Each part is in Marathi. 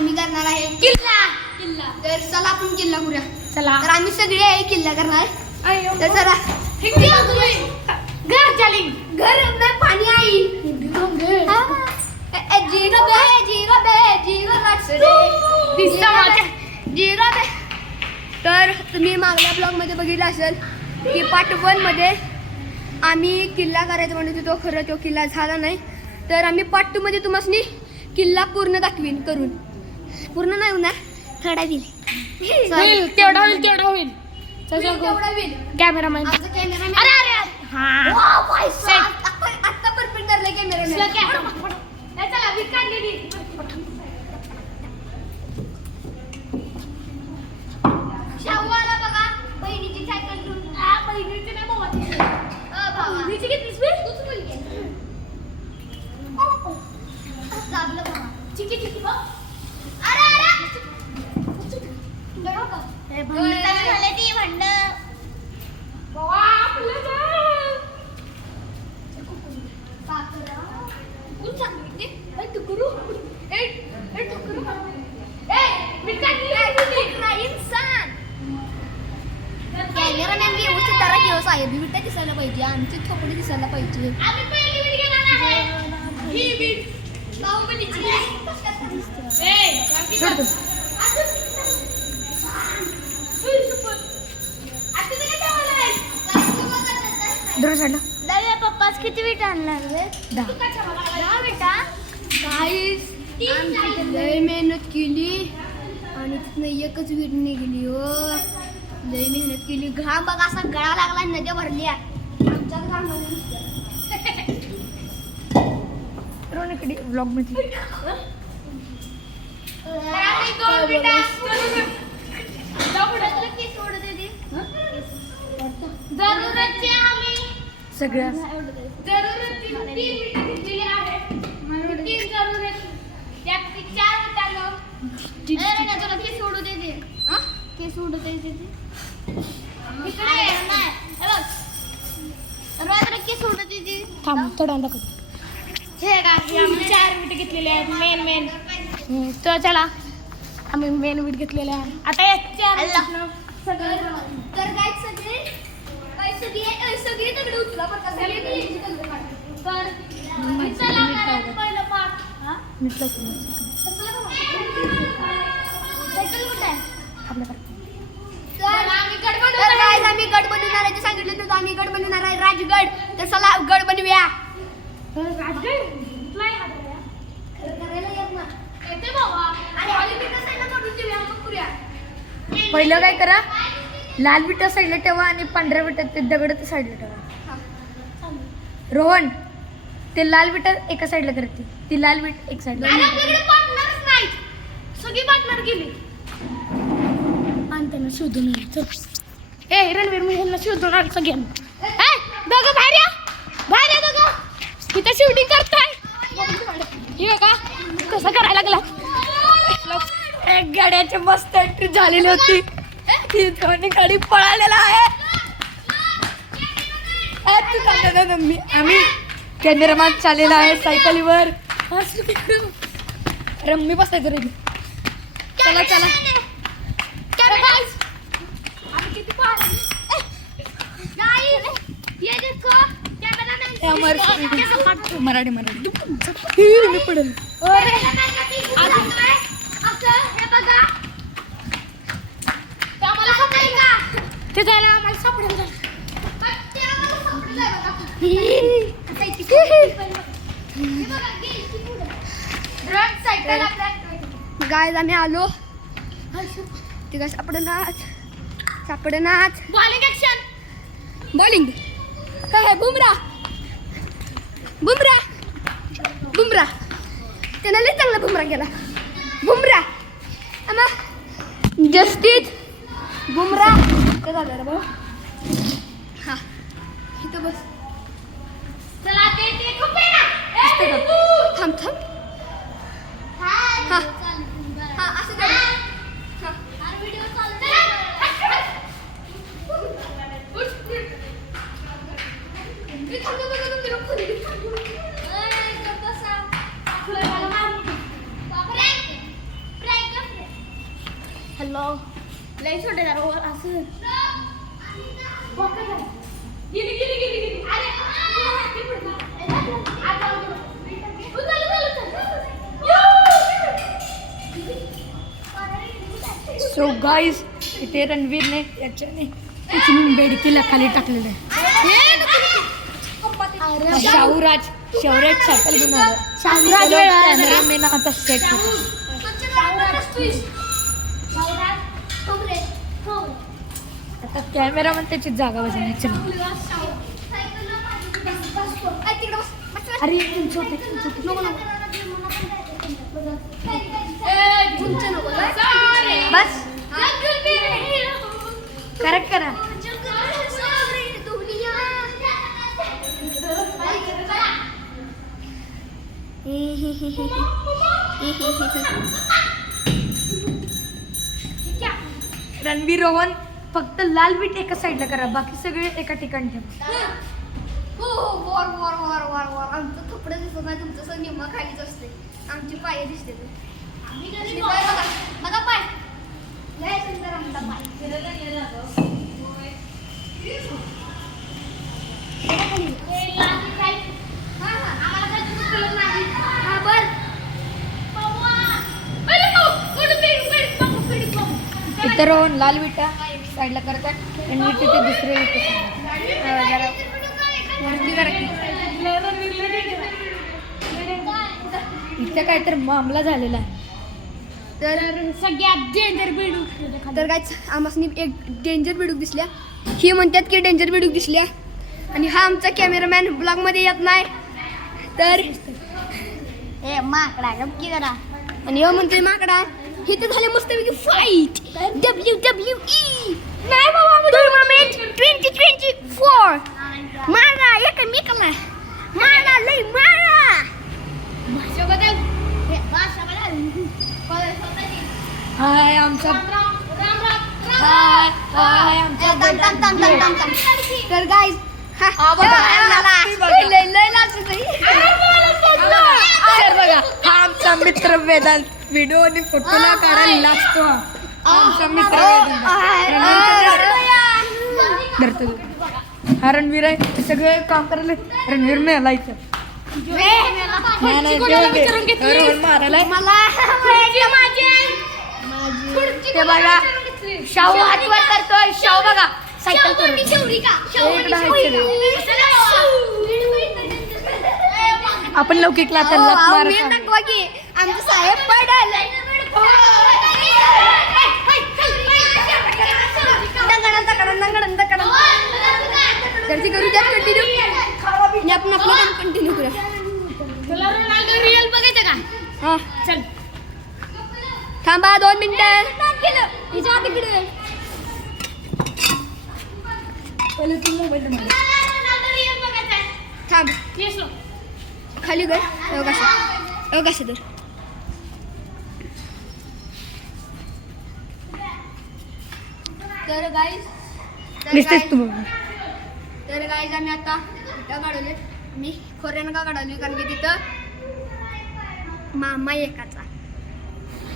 आम्ही करणार आहे किल्ला. तर चला आपण किल्ला करूया. चला. तर आम्ही सगळे आहे किल्ला करणार. तर चला घर चाली. घर नाही पाणी आहे. झिरो बे तर तुम्ही मागल्या ब्लॉग मध्ये बघितलं असेल की पार्ट 1 मध्ये आम्ही किल्ला करायचा म्हणत होतो, खरं तो किल्ला झाला नाही. तर आम्ही पार्ट 2 मध्ये तुम्हाला किल्ला पूर्ण दाखवीन करून. पूर्ण नाही होणार, थोडा होईल तेवढा होईल. कॅमेरामॅन. आमचा कॅमेरामॅन. अरे आता परफेक्ट धरला कॅमेरामॅन. चला वीज काढलेली. शाहूला बघा बहिणीची सायकल घेऊन. बहिणीची नाही भावाची. बहिणीची घेतलीस बे? तूच बोलली. लागलं बाबा. चिकी बघ. अरे बाबा आपलं घर. कोण सांगितलं ते? इंसान कॅमेरामॅन व्यवस्थित जरा घेऊ साहेब. विटा दिसायला पाहिजे, आमची थोपडी दिसायला पाहिजे. आम्ही पहिली वीट घेणार आहे. ही वीट बाहुबलीची. दादा पप्पाच किती वीट आणणार रे? 10 बेटा. काहीच लय मेहनत केली आणि तिथनं एकच वीट निघाली. हो लय मेहनत केली. घाम बघा असा गळा लागला, नद्या भरल्या आमच्याच घामाने. रोनीकडे ब्लॉग मध्ये सगळ्या थांब थोडा हे का आम्ही 4 वीट घेतलेले आहेत. मेन तर चला आम्ही मेन वीट घेतलेले आहे. आता या 4 तर काय सगळी दगड उचला बरं का. सगळी दगड काढा. तर चला पहिलं पाठ. सायकल कुठे आहे? तर आम्ही गड बनवणार आहे. सांगितलं तर आम्ही गड बनवणार आहे राजगड. तर चला गड बनवूया. पहिलं काय करा, लाल विटा साईडला ठेवा आणि पांढऱ्या विटा ते दगड ते साईडला ठेवा. रोहन ते लाल विटा एका साईडला करते, ती लाल विट एक साईडला. सगळी पार्टनर गेली आणि त्यांना शोधून आणायचं. ए रणवीर मी ह्यांना शोधून आणायचं घेऊन. दोघं बाहेर या दोघं. इथं शूटिंग करताय हे बघा कसं करायला लागला. एक गाड्याची मस्त एंट्री झालेली होती. ती दोन्ही गाडी पळालेला आहे. आम्ही कॅमेरामॅन चाललेला आहे सायकलीवर. रम्मी बसायचं रे. चला मराठी मी पडेल. ते जायला आम्हाला सापडेल. गायज आम्ही आलो. ते काय सापडनाच. बॉलिंग काय बुमरा त्यानं लय चांगला बुमरा केला. जस्टिस बुमरा काय झालं रे भाऊ. हा इथं बस. चला ते थांब हा असं कर. व्हिडिओ चालू. गेलो लय छोटे जरा वर असं गेली गेली गेली गेली अरे सो गाईज इथे रणवीरने याच्याने उचलून बेडकीला खाली टाकलेलं आहे. शाहूराज सायकल घेऊन आला. शाहूराज कॅमेरामॅन आता सेट होतो. आता कॅमेरामॅन त्याची जागा बसवली. चला अरे तुमचं होते. बस करेक्ट करा. रणवीर रोहन फक्त लाल बीट एका साईडला करा, बाकी सगळे एका ठिकाणी ठेवा. आमचं कपडे दिसत नाही, तुमचं सगळं निम्मा खालीच असते. आमची पाय दिसते बघा पाय लय सुंदर आमचा पाय. इतर रोहन लाल विटा साईडला करतात आणि मी तिथे दुसरे विटे इथे काय तर मामला झालेला आहे. तर सगळ्यात डेंजर बेडूक तर काय आम्हाला एक डेंजर बेडूक दिसल्या. ही म्हणतात की डेंजर बेडूक दिसल्या आणि हा आमचा कॅमेरामॅन ब्लॉगमध्ये येत नाही. तर माकडा गप्पी करा आणि हो म्हणतोय माकडा. हे तर झाले मस्तपैकी फाईट WWE नाही बाबा टुर्नामेंट 2024 मारा एकमेकाला मारा लय मारा. भाषा बदल हाय आमचा हाय आमचा तर गाईज तर बघा हा आमचा मित्र वेदांत व्हिडिओ आणि फोटोला काढायला लागतो. आमचा मित्र वेदांत हा रणवीर आहे. ते सगळे काम करायला रणवीर मेलायचं मारायला. ते बघा शाहू हात वर करतोय. शाहू बघा सायकल करून आपण लौकिकला तर लत मारत की आमचं साहेब पडाल तर ती करू द्या कंटिन्यू आणि आपण आपलं काम कंटिन्यू करूया. तुला रोनाल्डो रिअल बघायचं का? हा चल थांबा 2 मिनिटं. हिच्या तिकडे पहिले तू मोबाईल रोनाल्डो रिअल बघायचं आहे. थांब येस लो. खाली कर अवकाश तर गाईज दिसतेस तू बघ. तर गाईज आम्ही आता इथं काढवले. मी खोऱ्यानं का काढवली कारण की तिथं मामा एकाचा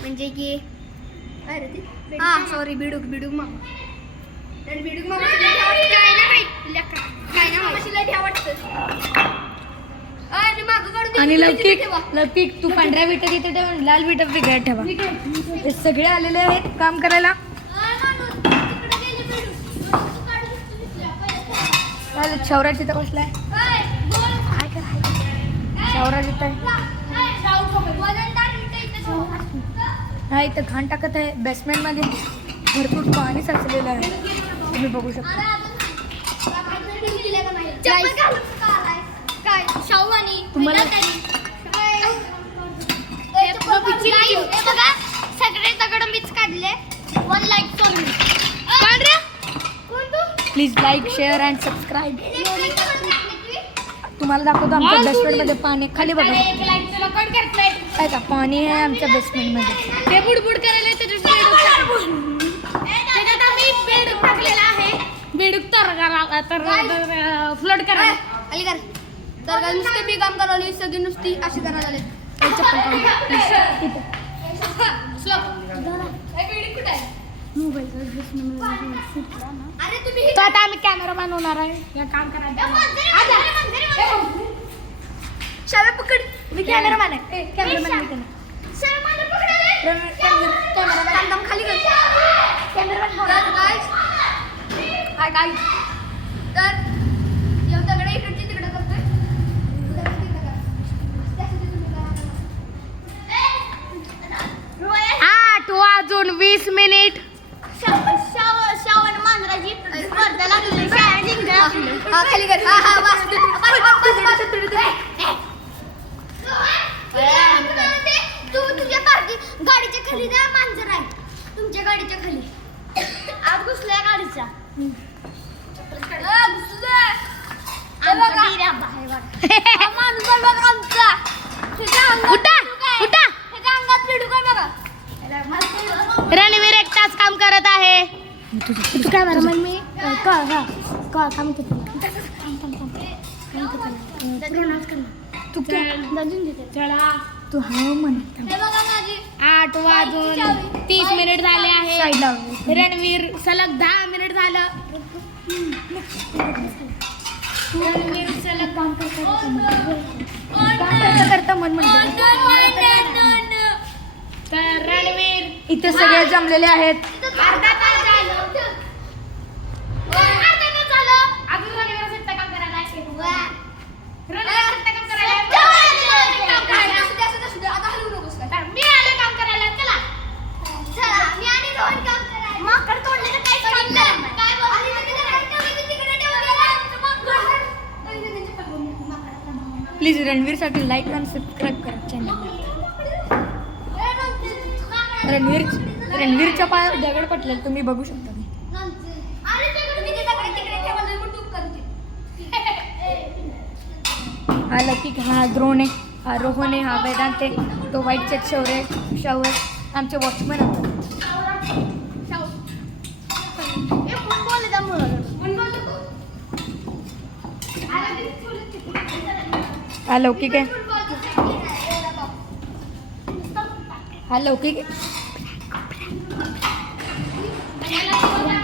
म्हणजे की काय रे ते हा सॉरी बिडूक मामा. तर बिडूक मामा काय ना मामाशीला घ्या वाटतं. आणि लौकिक तू पांढऱ्या विटा तिथे ठेव आणि लाल विटा वेगळ्या ठेवा. हे सगळे आलेले आहेत काम करायला. शौराज इथं बसलाय. शौराज इथं हा इथं घाण टाकत आहे. बेसमेंट मध्ये भरपूर पाणी साचलेलं आहे तुम्ही बघू शकता. काय शाहू आणि तुम्हाला बघा सगळे दगड मीच काढले. 1 लाईक सोडून please like share and subscribe. तुम्हाला दाखवतो आमच्या बेसमेंट मध्ये पाणी. खाली बघा काय का पाणी आहे आमच्या बेसमेंट मध्ये. ते बुडबुड करायला त्याच्यात आम्ही बेडूक टाकलेला आहे. बेडूक तर फ्लड करायला अली कर. तर काय नुसते मी काम करावली सगळी नुसती अशी करायला आले. अरे तुम्ही तो आता आम्ही कॅमेरामॅन होणार आहे या काम करायचं शाळा पकड. मी कॅमेरामॅन आहे. कॅमेरामॅन कॅमेरामॅन खाली कर. काय तर दगड इकडची तिकडे करतोय. 8:20 श्रावण मांजराची स्पर्धा लागली. खाली कर. हा बस. तू तुझ्या पार्टी गाडीच्या खाली जा. मांजर आहे तुमच्या गाडीच्या खाली. आज घुसलाय गाडीच्या. रणवीर एकटाच काम करत आहे. तू कॅमेरामॅन मी का काम करतो. तू हा म्हणत 8:30 झाले आहे. रणवीर सलग 10 मिनिट झालं. रणवीर सलग काम करता मन म्हणते. तर रणवीर इथे सगळे जमलेले आहेत. अर्धा तास झालं. अजून रणवीर सुट्टा काम करायला आहे. रणवीर सुट्टा काम करायला आहे. तर मी आले काम करायला. चला मी आणि रोहन काम करायला. माकड तोडले तर काहीच काम करत नाही. काय बोलतो? प्लीज रणवीरसाठी लाईक आणि सबस्क्राईब करा चॅनलला. रणवीरच्या पायावर दगड पडलेला तुम्ही बघू शकता. हा लकी, हा द्रोण आहे, हा रोहन आहे, हा वेदांत आहे, तो व्हाईट चेक शावर आमचे वॉचमॅन आहेत. हा लौकिक आहे. हा लौकिक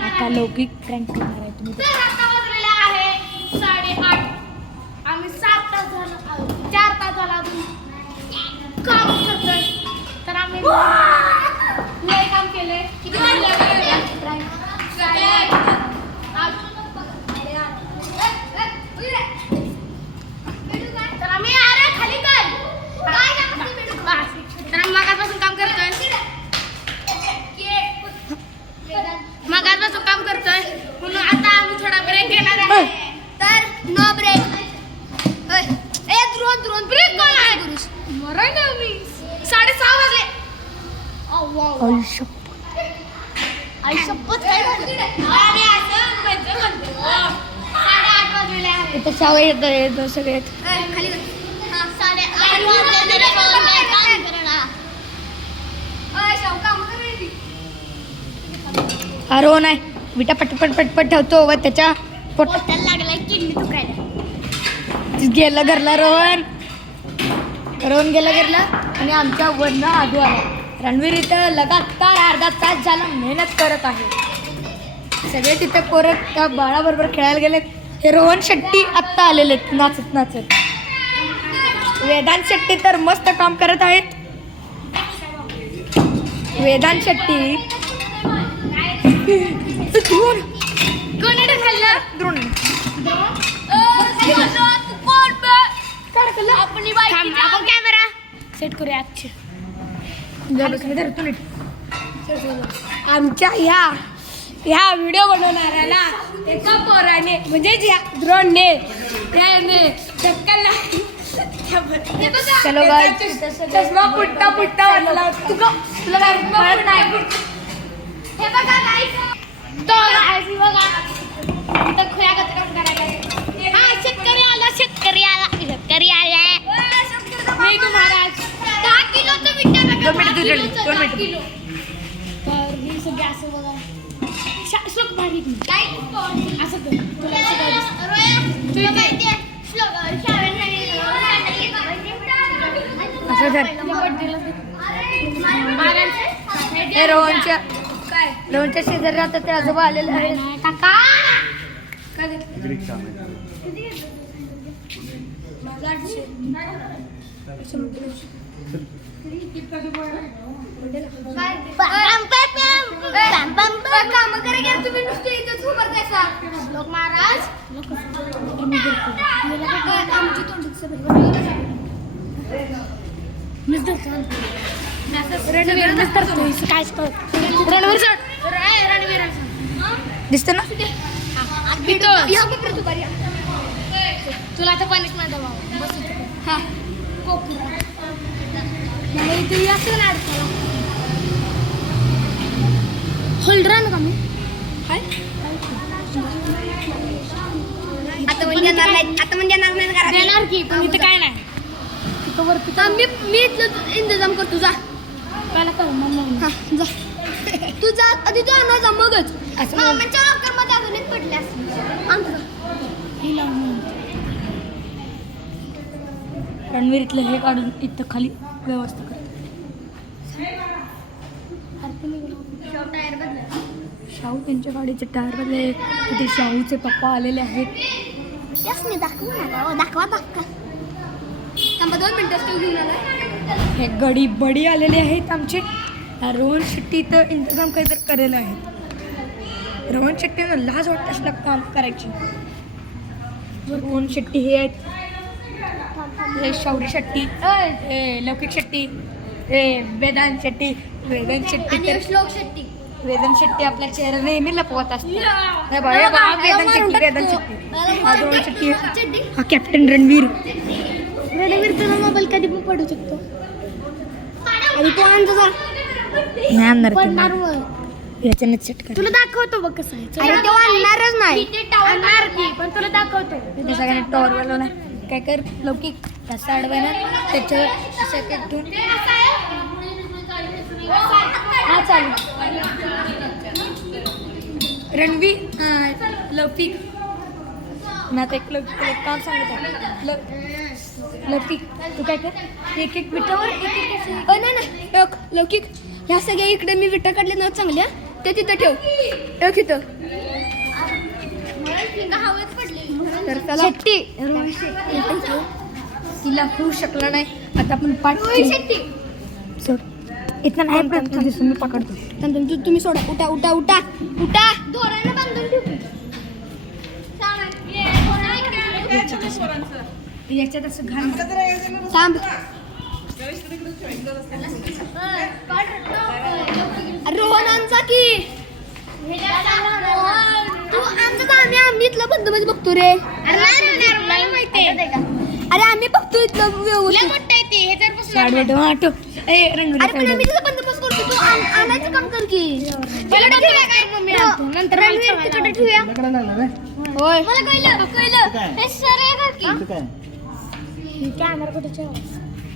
आता लौकिक प्रँक करणार आहे तुम्ही. तर आता वाजलेले आहे 8:30. आम्ही 7 तास झालं 4 तास झाला अजून काम करतोय. तर आम्ही लय काम केले. किती तर आम्ही अरे खाली कर. तर आम्ही मगाचपासून काम करतोय. मगाचपासून काम करतोय म्हणून आता आम्ही थोडा ब्रेक घेणार आहे. तर नो ब्रेक. ए द्रोण ब्रेक कोण आहे? मराय ना मी 6:30 वाजले. आई शपथ काय झालं? आणि असं म्हणजे म्हणते 8:30 वाजलेले आहे. इथं शावर येतं सगळे. खाली कर. हा 8:30 वाजले तरी कोण काय काम करणार. काम कर. हा रोहन आहे. विटा पटपट ठेवतो व त्याच्या पोटाला लागलाय किडनी दुखायला. गेलं घरला रोहन गेला घरला आणि आमच्या वरनं आधू आला. रणवीर इथं लगातार अर्धा तास झाला मेहनत करत आहे. सगळे तिथे पोरं त्या बाळाबरोबर खेळायला गेलेत. हे रोहन शेट्टी आत्ता आलेले आहेत नाचत. वेदांत शेट्टी तर मस्त काम करत आहेत. वेदांत शेट्टी कोणी ढकललं? द्रोण आपण कॅमेरा सेट करूया आजचे. आमच्या ह्या व्हिडिओ बनवणाऱ्याला एका पोराने म्हणजे ज्या द्रोणने त्याने ढकलला. चलो चष्मा पुट्टा वाटला. तुला कळत नाही. हे बघा गाईस. तो आहे बघा. इथं खुयागत काम करायला. हा शेतकरी आला. मी महाराज 10 किलोचं विटा बघा. 2 मिनिट. तर हे सगळे असं बघा. श्लोक भारी काय असं कर. हे रोहनच्या रवणच्या शेजारी राहतात ते आजोबा आलेले आहेत. नाही काका काम करा गेलं तुम्ही नुसतं इथंच उभं राहायचा. लोक महाराज आमची तोंड रणवीर काय रणवीर रणवीर दिसतं ना तुला आता पनिशमेंट द्यावा बस हा इथे असं ना होल्डर का मी आता म्हणजे येणार नाही घरात. देणार की पण इथं काय नाही तिथं वरती मी इथलं इंतजाम करतो जा. पहिला कर मग हा जा तू जा आधी तू आणा जा मगच असं मामाच्या लॉकर मध्ये अजून एक पडल्यास रणवीर इथलं हे काढून इथं खाली व्यवस्था करतो. टायर बदल शाहू त्यांच्या गाडीचे टायर बदले. तिथे शाहूचे पप्पा आलेले आहेत. त्याच मी दाखवा थांबा 2 मिनिटं तू घेऊन आला. हे गडी बडी आलेले आहेत आमचे. रोहन शेट्टी इथं इंतजाम काहीतरी करायला आहेत. रोहन शेट्टीनं लाज वाटत असलं काम करायची. रोहन शेट्टी हे आहेत. हे शौर्य शेट्टी हे लौकिक शेट्टी हे वेदांत शेट्टी. वेदांत शेट्टी तर श्लोक शेट्टी वेदांत शेट्टी आपल्या चेहरा नेहमी लपवत असते. हे बघा, हे बघा, वेदांत शेट्टी वेदांत शेट्टी. हा रोहन शेट्टी, हा कॅप्टन रणवीर. रणवीर तुला मोबाईल कधी पण पडू शकतो आणि तू आण जा. नाही आणणार पडणार याच्यानेच सेट कर. तुला दाखवतो बघ कसं आहे अरे तो आणणारच नाही. आणणार की पण तुला दाखवतो ते सगळ्यांनी टॉवर वाला नाही काय कर लौकिक तसा अडवाय ना त्याच्यावर असं काय घेऊन हा चालू. रणवीर लौकिक ना ते लौकिक काम सांगत आहे. लौकिक तू काय कर एक एक विटावर एक नाही लौकिक ह्या सगळ्या इकडे मी विटा काढले ना चांगल्या ते तिथं ठेव एक इथं. तर त्याला तिला होऊ शकला नाही. आता आपण पाठ सोड इथं नाही प्रयत्न दिसून मी पकडतो. तुम्ही सोडा. उठा उठा उठा उठा दोराने बांधून ठेवू. याच्यात असं घाल थांब रोहनांचा की तू आमचं आम्ही इथलं बंदोबस्त बघतो रे. अरे आम्ही बघतो इथलं व्यवस्थित. अरे पण आम्ही तिथं बंदोबस्त करतो. तू आणायचं काम कर की नंतर रणवीर तिकडे ठेवूया. होय मला कळलं हे सर आहे की कॅमेरा कुठे ठेव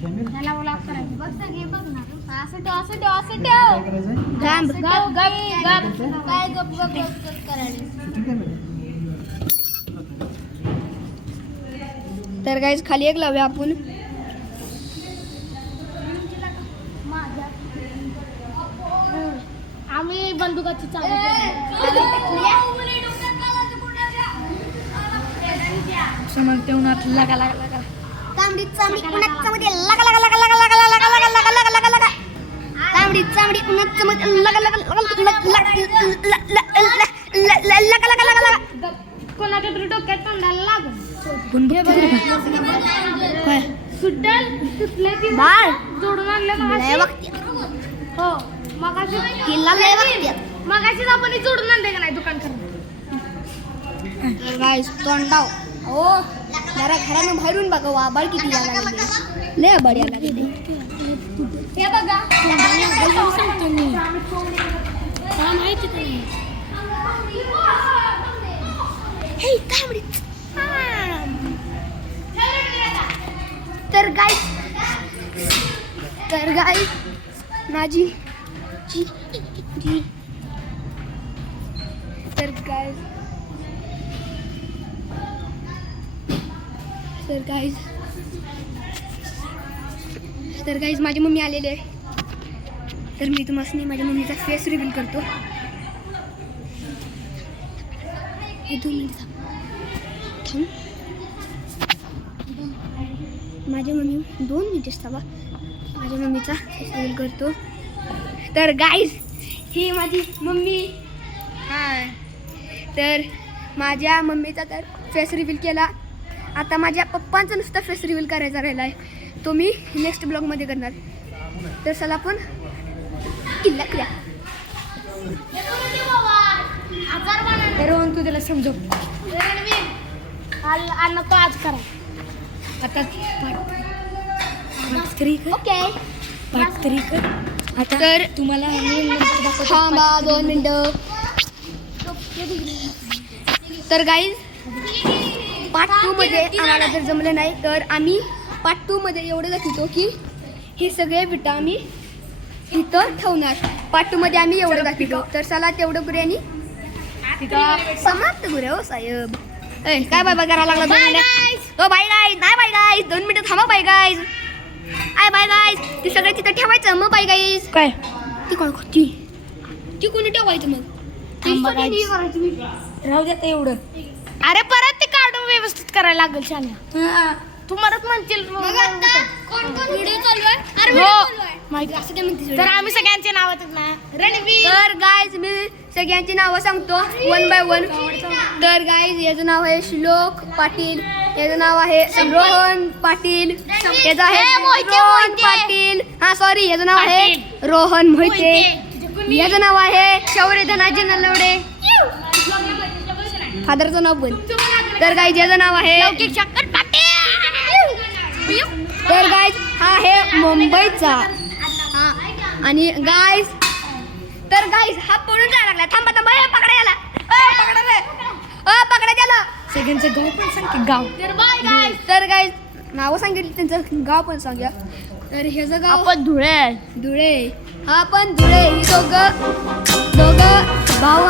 त्याला व्लॉग करायचं बघ सगळे बघ ना. असं ठेव थांब गप काय गप करायला. तर गाईज खाली एक लावूया आपण. आम्ही बंदुकाची चालू समजते उन्हात लगा लगा लगा तांबडी उन्हात मध्ये लगा लगा लगा लगा लगा लगा लगा लगा लगा लगा लगा तांबडी उन्हात मध्ये लगा लगा लगा लगा लगा कोणाच्या तरी डोक्यात तोंडाला लागून काय सुटल सुटले की बाळ जोडून आणलं लय मगाशी. हो मगाशी किल्ला लय बघते. मगाशीच आपण हे जोडून आणले का नाही दुकान करून. गाईज तोंडाव हो जरा घरानं बाहेरून बघा वाबाळ किती यायला लागले. लय आबाळ यायला लागले. हे बघा सांगतो मी मला माहिती नाही. हे तांबडी तर गाईज माझी तर गाईज माझी मम्मी आलेली आहे. तर मी तुम्हाला माझ्या मम्मीचा फेस रिव्हील करतो. हे 2 मिनिट थांब. माझ्या मम्मी 2 मिनिटच थांबा. माझ्या मम्मीचा फेस करतो. तर गाईज ही माझी मम्मी. हां, तर माझ्या मम्मीचा तर फेस रिव्हील केला. आता माझ्या पप्पांचा नुसता फेस रिव्हील करायचा राहिला आहे. तो मी नेक्स्ट ब्लॉगमध्ये करणार. तर चला आपण किल्ला करूया. रोहन तू त्याला समजव. अण्णा तो आज करा. आता पाठ तरी कर. ओके. पाठ तरी कर. आता तर तुम्हाला थांबा 2 मिनटं. तर गाईज पार्ट 2 मध्ये आम्हाला जर जमलं नाही तर आम्ही पार्ट 2 मध्ये एवढं दाखवतो की हे सगळे विटा आम्ही इथं ठेवणार. पार्ट 2 मध्ये आम्ही एवढं दाखवतो. तर चला तेवढं करूया आणि समाप्त करूया. हो साहेब काय बाय बाय करायला लागला. Bye guys. नाही बाय गाईज 2 मिनिटं थांबा. Bye guys. Bye guys. ती सगळं तिथं ठेवायचं मग. Bye guys. काय ती कोण ती कोणी ठेवायचं मग. राहू द्या एवढं. अरे परत ते काढून व्यवस्थित करायला लागेल शान्या. हा. तू परत म्हणतील व्हिडिओ चालू आहे. अरे हो. व्हिडिओ चालू आहे. माहिती असं काय म्हणते. तर आम्ही सगळ्यांचे नाव आहेत ना. रणवीर. तर गाईज मी सगळ्यांची नावं सांगतो 1 बाय 1. तर गाईज याचं नाव आहे श्लोक पाटील. याचं नाव आहे रोहन पाटील. याचं आहे रोहन पाटील. हा सॉरी याचं नाव आहे रोहन मोहिते. याचं नाव आहे शौर्य धनाजी नलवडे. फादरचं नाव पण. तर गाईज याचं नाव आहे लौकिक शंकर पाटील. तर गाईज हा आहे मुंबईचा. आणि गाईज तर गाईज हा पळून जायला लागला. थांबा थांबा. हे पकडा याला. पकडा रे. पकडा त्याला. सगळ्यांचं गाव पण सांग की गाव. तर गाईज नावं सांगितली त्यांचं गाव पण सांगा. तर ह्याचं गाव आपण धुळे. धुळे. हा पण धुळे. ही दोघं भाऊ